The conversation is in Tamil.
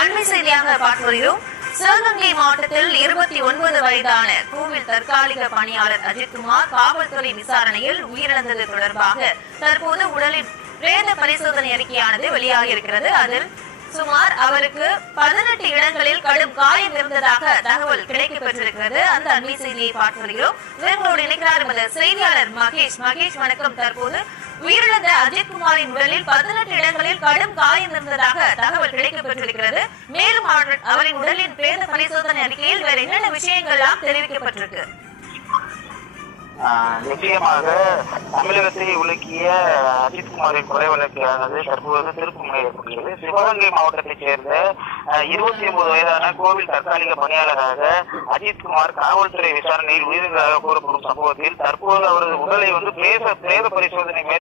அண்மை செய்தியாக பார்த்து வருகிறோம் சிவகங்கை மாவட்டத்தில் இருபத்தி ஒன்பது வயதான கோவில் தற்காலிக பணியாளர் அஜித்குமார் காவல்துறை விசாரணையில் உயிரிழந்தது தொடர்பாக தற்போது உடலின் பிரேத பரிசோதனை அறிக்கையானது வெளியாகி இருக்கிறது அதில் சுமார் அவருக்கு பதினெட்டு இடங்களில் கடும் காயம் இருந்ததாக தகவல் கிடைக்கப்பட்டிருக்கிறது அந்த அண்மை செய்தியை பார்த்து வருகிறோம் இவர்களோடு இணைக்கிறார் செய்தியாளர் மகேஷ். மகேஷ் வணக்கம். தற்போது உயிரிழந்த அஜித்குமாரின் உடலில் பதினெட்டு இடங்களில் கடும் காயம் இருந்ததாக தகவல் கிடைக்கப்பட்டிருக்கிறது. மேலும் அவரின் உடலின் பிரேத பரிசோதனை அறிக்கையில் வேற என்னென்ன விஷயங்கள்லாம் தெரிவிக்கப்பட்டிருக்கு? நிச்சயமாக தமிழகத்தை உலுக்கிய அஜித்குமாரின் கொலை வழக்கானது தற்போது திருப்புமுனை ஏற்பட்டுள்ளது சிவகங்கை மாவட்டத்தைச் சேர்ந்த இருபத்தி ஒன்பது வயதான கோவில் தற்காலிக பணியாளராக அஜித்குமார் காவல்துறை விசாரணையில் உயிரிழந்ததாக கூறப்படும் சம்பவத்தில் தற்போது அவரது உடலை வந்து பிரேத பிரேத பரிசோதனை